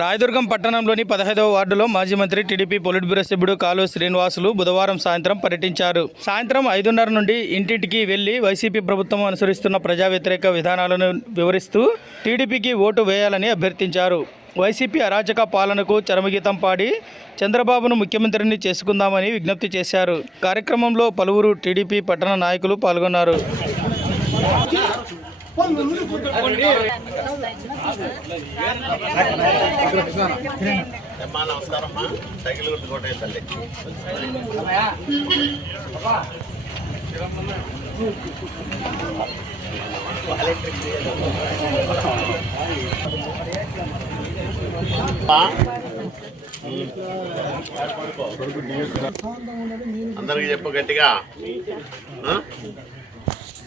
రాయదుర్గం పట్టణంలోని పదహైదవ వార్డులో మాజీ మంత్రి టీడీపీ పొలిట్ బ్యూరో సభ్యుడు కాలు శ్రీనివాసులు బుధవారం సాయంత్రం పర్యటించారు. సాయంత్రం ఐదున్నర నుండి ఇంటింటికి వెళ్ళి వైసీపీ ప్రభుత్వం అనుసరిస్తున్న ప్రజా వ్యతిరేక విధానాలను వివరిస్తూ టీడీపీకి ఓటు వేయాలని అభ్యర్థించారు. వైసీపీ అరాచక పాలనకు చరమగీతం పాడి చంద్రబాబును ముఖ్యమంత్రిని చేసుకుందామని విజ్ఞప్తి చేశారు. కార్యక్రమంలో పలువురు టీడీపీ పట్టణ నాయకులు పాల్గొన్నారు. అమ్మా నమస్కారమ్మా సైకిల్ కొట్టుకోటే తల్లి అందరికి చెప్పు గట్టిగా.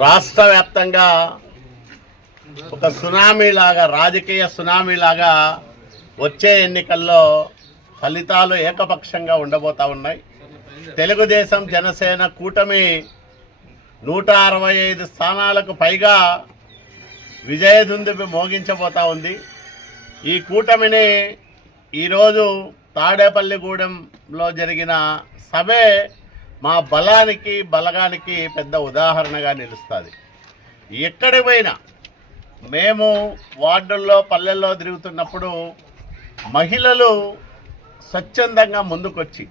రాష్ట్ర వ్యాప్తంగా ఒక సునామీలాగా రాజకీయ సునామీలాగా వచ్చే ఎన్నికల్లో ఫలితాలు ఏకపక్షంగా ఉండబోతా ఉన్నాయి. తెలుగుదేశం జనసేన కూటమి నూట అరవై ఐదు స్థానాలకు పైగా విజయదుందుబి మోగించబోతా ఉంది. ఈ కూటమిని ఈరోజు తాడేపల్లిగూడెంలో జరిగిన సభే మా బలానికి బలగానికి పెద్ద ఉదాహరణగా నిలుస్తుంది. ఎక్కడి పోయినా మేము వార్డుల్లో పల్లెల్లో తిరుగుతున్నప్పుడు మహిళలు స్వచ్ఛందంగా ముందుకొచ్చి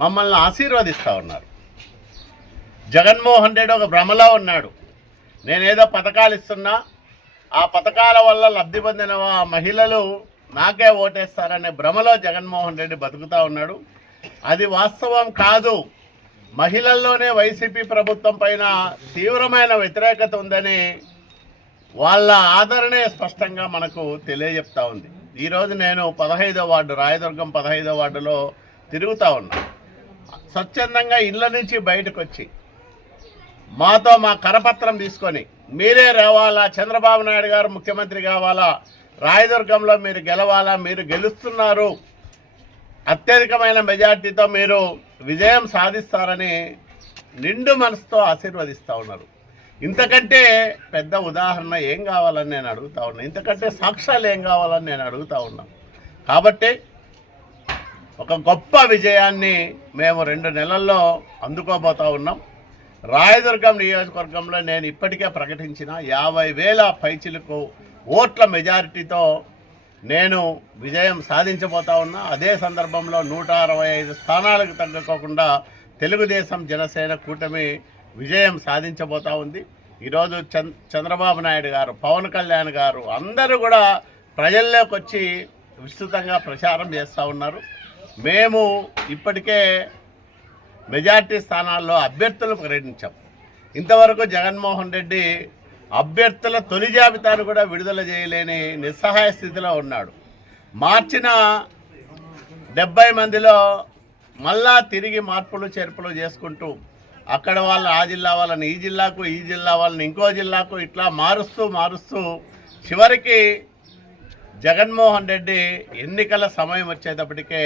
మమ్మల్ని ఆశీర్వదిస్తూ ఉన్నారు. జగన్మోహన్ రెడ్డి ఒక భ్రమలో ఉన్నాడు. నేనేదో పథకాలు ఇస్తున్నా ఆ పథకాల వల్ల లబ్ధి పొందిన మహిళలు నాకే ఓటేస్తారనే భ్రమలో జగన్మోహన్ రెడ్డి బతుకుతా ఉన్నాడు. అది వాస్తవం కాదు. మహిళల్లోనే వైసీపీ ప్రభుత్వం పైన తీవ్రమైన వ్యతిరేకత ఉందని వాళ్ళ ఆదరణే స్పష్టంగా మనకు తెలియజెప్తా ఉంది. ఈరోజు నేను పదహైదో వార్డు రాయదుర్గం పదహైదో వార్డులో తిరుగుతూ ఉన్నా. స్వచ్ఛందంగా ఇళ్ళ నుంచి బయటకు వచ్చి మాతో మా కరపత్రం తీసుకొని మీరే రావాలా? చంద్రబాబు నాయుడు గారు ముఖ్యమంత్రి కావాలా? రాయదుర్గంలో మీరు గెలవాలా? మీరు గెలుస్తున్నారు. అత్యధికమైన మెజార్టీతో మీరు విజయం సాధిస్తారని నిండు మనసుతో ఆశీర్వదిస్తూ ఉన్నారు. ఇంతకంటే పెద్ద ఉదాహరణ ఏం కావాలని నేను అడుగుతా ఉన్నా? ఇంతకంటే సాక్ష్యాలు ఏం కావాలని నేను అడుగుతా ఉన్నా? కాబట్టి ఒక గొప్ప విజయాన్ని మేము రెండు నెలల్లో అందుకోబోతా ఉన్నాం. రాయదుర్గం నియోజకవర్గంలో నేను ఇప్పటికే ప్రకటించిన యాభై వేల పైచిలకు ఓట్ల మెజారిటీతో నేను విజయం సాధించబోతా ఉన్నా. అదే సందర్భంలో నూట అరవై ఐదు స్థానాలకు తగ్గకోకుండా తెలుగుదేశం జనసేన కూటమి విజయం సాధించబోతా ఉంది. ఈరోజు చంద్ చంద్రబాబు నాయుడు గారు పవన్ కళ్యాణ్ గారు అందరూ కూడా ప్రజల్లోకి వచ్చి విస్తృతంగా ప్రచారం చేస్తూ ఉన్నారు. మేము ఇప్పటికే మెజార్టీ స్థానాల్లో అభ్యర్థులు ప్రకటించాం. ఇంతవరకు జగన్మోహన్ రెడ్డి అభ్యర్థుల తొలి జాబితాను కూడా విడుదల చేయలేని నిస్సహాయ స్థితిలో ఉన్నాడు. మార్చిన డెబ్బై మందిలో మళ్ళా తిరిగి మార్పులు చేర్పులు చేసుకుంటూ అక్కడ వాళ్ళ ఆ జిల్లా వాళ్ళని ఈ జిల్లాకు ఈ జిల్లా వాళ్ళని ఇంకో జిల్లాకు ఇట్లా మారుస్తూ మారుస్తూ చివరికి జగన్మోహన్ రెడ్డి ఎన్నికల సమయం వచ్చేటప్పటికే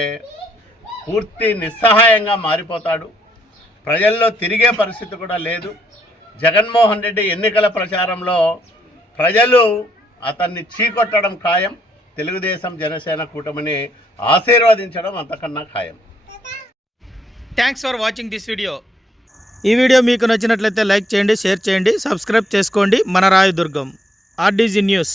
పూర్తి నిస్సహాయంగా మారిపోతాడు. ప్రజల్లో తిరిగే పరిస్థితి కూడా లేదు. జగన్మోహన్ రెడ్డి ఎన్నికల ప్రచారంలో ప్రజలు అతన్ని చీకొట్టడం ఖాయం. తెలుగుదేశం జనసేన కూటమిని ఆశీర్వదించడం అంతకన్నా ఖాయం. Thanks for watching this video ఈ వీడియో మీకు నచ్చినట్లయితే లైక్ చేయండి షేర్ చేయండి సబ్స్క్రైబ్ చేసుకోండి. మన రాయదుర్గం ఆర్డీజీ న్యూస్.